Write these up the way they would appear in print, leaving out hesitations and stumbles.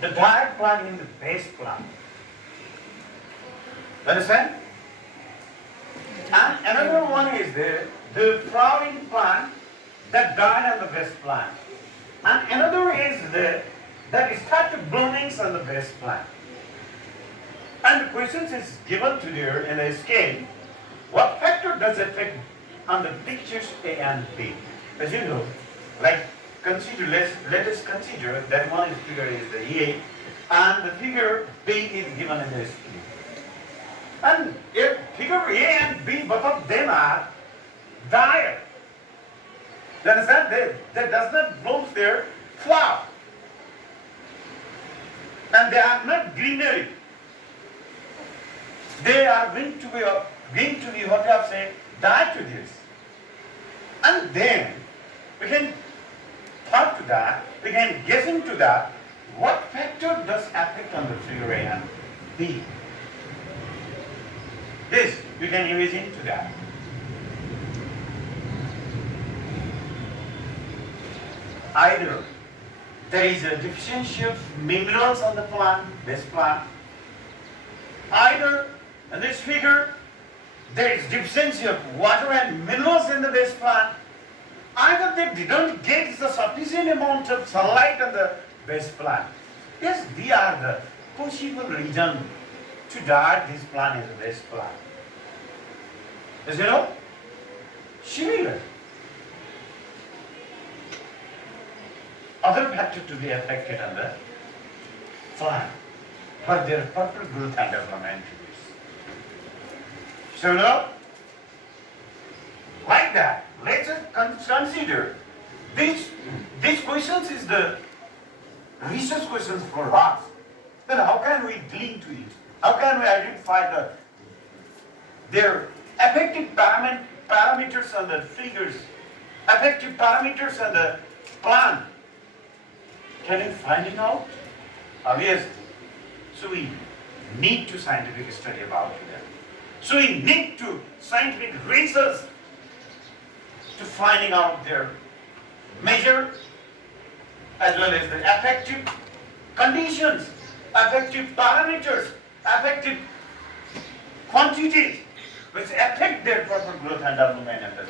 the diet plant in the base plant. Understand? And another one is the flowering plant that died on the base plant. And another is that started bloomings on the base plant. And the questions is given to there in a scale. What factor does affect on the pictures A and B? As you know, like consider, let us consider that one figure is the A and the figure B is given in the scale. And if figure A and B, both of them are dire, that is that there does not bloom their flower. And they are not greenery. They are going to be what you have said, die to this. And then we can thought to that, we can guess into that, what factor does affect on the figure A and B? This we can imagine to that. Either there is a deficiency of minerals on the plant, this plant. Either in this figure there is deficiency of water and minerals in the base plant. Either they didn't get the sufficient amount of sunlight on the base plant. Yes, these are the possible reasons to die this plant is the base plant. As you know, similar. Other factor to be affected on the plant for their proper growth and development. So now, like that, let us consider these questions is the research questions for us. Then how can we deal to it? How can we identify their effective parameters on the figures, effective parameters on the plant? Can you find it out? Obviously. So we need to scientific study about it. So we need to scientific research to finding out their measure as well as the effective conditions, effective parameters, effective quantities which affect their proper growth and development and the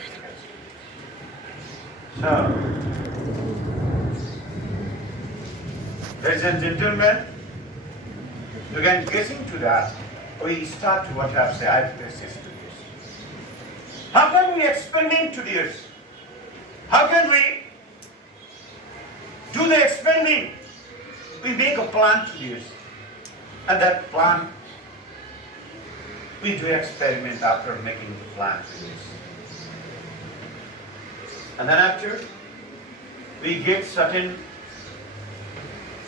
So, ladies and gentlemen, you can guess into that. We start to what I have said, hypothesis to this. How can we experiment to this? How can we do the experiment? We make a plan to this. And that plan, we do experiment after making the plan to this. And then after, we get certain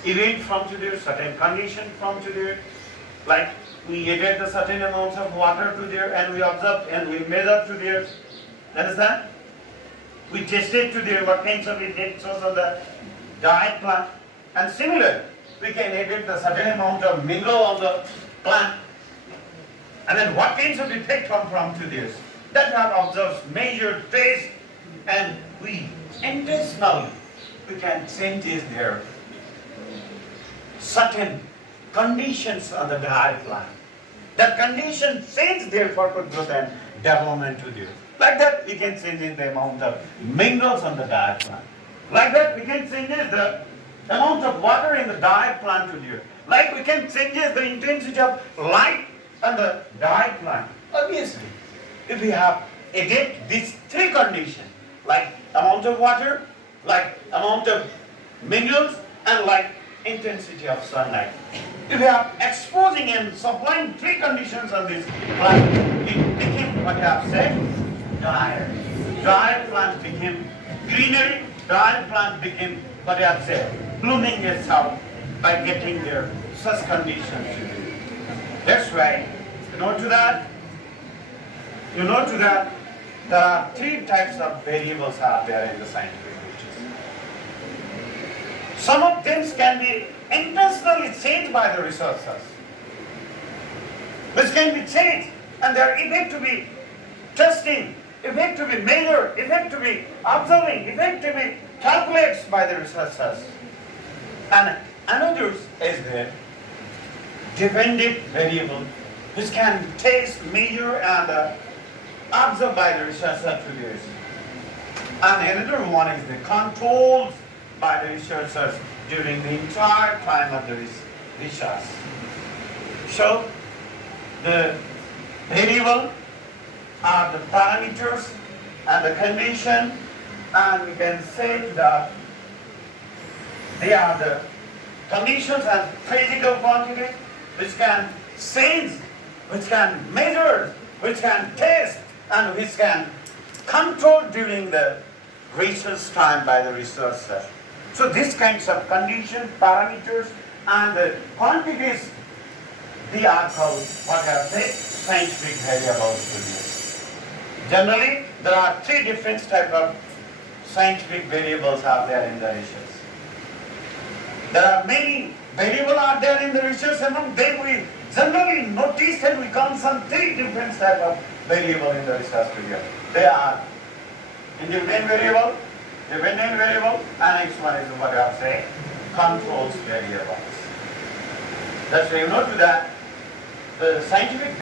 event from to there, certain condition from to there, like we added the certain amounts of water to there and we observe and we measure to there. Understand? We tested to there what kinds of effects on the diet plant. And similar, we can add the certain amount of mineral on the plant. And then what kinds of effect come from to this? That have observed, measured, taste, and we intentionally, we can change their certain conditions on the diet plant. That condition change their purpose growth and development to there. Like that, we can change the amount of minerals on the diet plant. Like that, we can change the amount of water in the diet plant to there. Like we can change the intensity of light on the diet plant. Obviously, if we have adapt these three conditions, like amount of water, like amount of minerals, and like intensity of sunlight. If we are exposing and supplying three conditions on this plant, it became what I have said, diet. Diet plant became greenery, diet plant became what I have said, blooming itself by getting their such conditions. That's right. You know to that? There are three types of variables are there in the scientific literature. Some of them can be intentionally changed by the researchers, which can be changed, and they are effect to be testing, effect to be measured, effect to be observing, effect to be calculated by the researchers. And Another is the dependent variable, which can test, measure, and observed by the researcher previous. And another one is the controlled by the researchers during the entire time of the research. So the variable are the parameters and the condition, and we can say that they are the conditions and physical quantity which can sense, which can measure, which can test, and which can control during the research time by the researcher. So these kinds of conditions, parameters, and the quantities, they are called what I have said, scientific variables to this. Generally, there are three different types of scientific variables out there in the research. There are many variables out there in the research, among them we generally notice and we count some three different types of variables in the research period. They are independent variable, dependent variable, and next one is what I have said, controls variables. That's why you note that the scientific